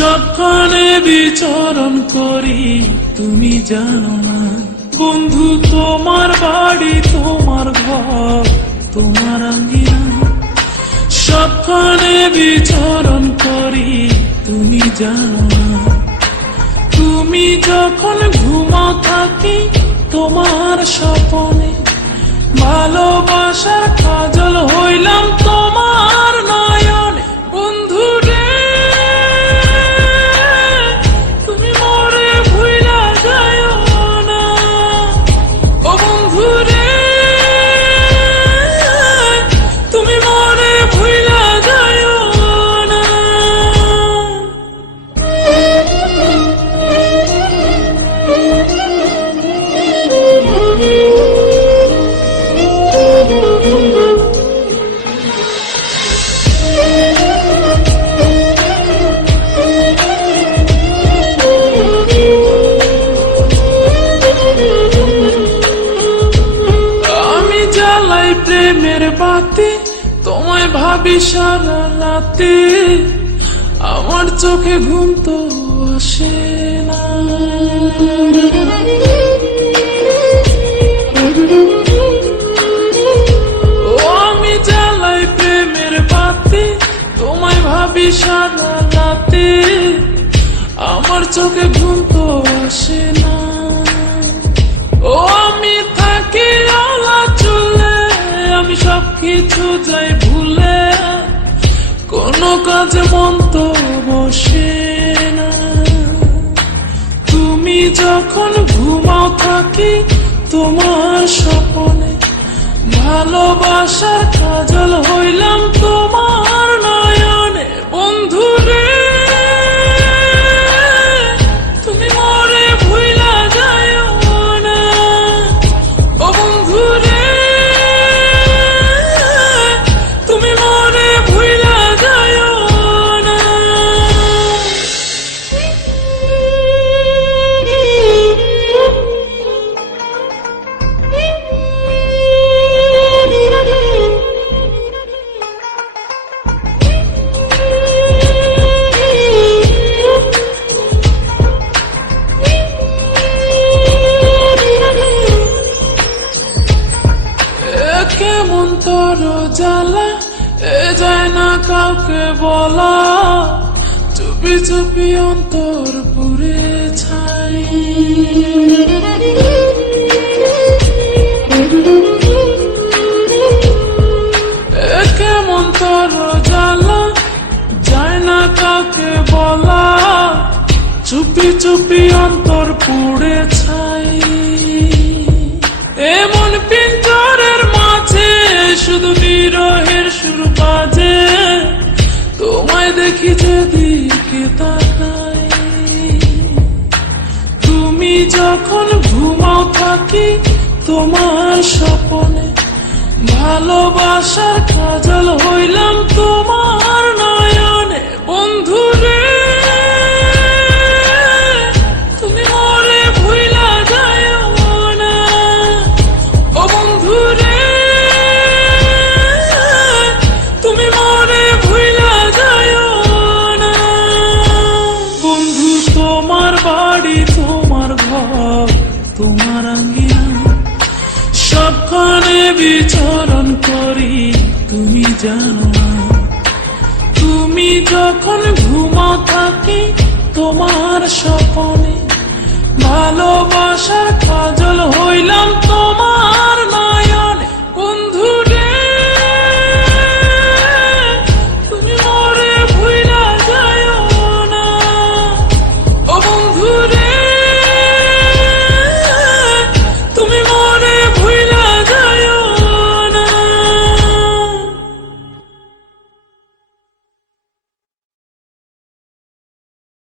সবখানে বিচরণ করি তুমি জানো না বন্ধু, তোমার বাড়ি তোমার ঘর তোমার আঙ্গিনা, সবখানে বিচরণ করি তুমি জানো না। তুমি যখন ঘুমাও থাকি তোমার স্বপ্নে, ভালোবাসার কাজল হইলাম তোমার নয়নে। বন্ধু রে তুমি মরে ভুইলা যাও না, ও বন্ধু রে তুমি মরে ভুইলা যাও না। আমি জ্বালাই প্রেমের বাতি, তোমায় ভাবি সারা রাতে, আমার চোখে ঘুম তো আসে না। ও আমি জ্বালাই প্রেমের বাতি, তোমায় ভাবি সারা রাতে, আমার চোখে ঘুম তো আসে না। ও আমি থাকি আলা চুলে, আমি সবকিছু যাই ভুলে, কোনো কাজে মন তো বসে না। তুমি যখন ঘুমাও থাকি তোমার স্বপ্নে, ভালোবাসার কাজল হইলাম তোমার নয়নে। বন্ধু রে তুমি মরে ভুইলা যাও না, ও বন্ধু রে তুমি মরে ভুইলা যাও না। কেমন তোর জ্বালা এ যায় না কাউকে বলা, চুপি চুপি অন্তর পুড়ে ছাই। এ কেমন তোর জ্বালা যায় না কাউকে বলা, চুপি চুপি অন্তর পুড়ে ছাই। এমন পিঞ্জরের মাঝে শুধু বিরহের সুর বাজে, তোমায় দেখি যেদিকে তাকাই। তুমি যখন ঘুমাও থাকি তোমার স্বপ্নে, ভালোবাসার কাজল হইলাম তোমার নয়নে। বন্ধু রে তুমি মরে ভুইলা যাও না, ও বন্ধু রে তুমি মরে ভুইলা যাও না। বন্ধু তোমার বাড়ি তোমার ঘর তোমার আঙ্গিনা, সবখানে বিচরণ করি তুমি জানো না। তুমি যখন ঘুমাও থাকি তোমার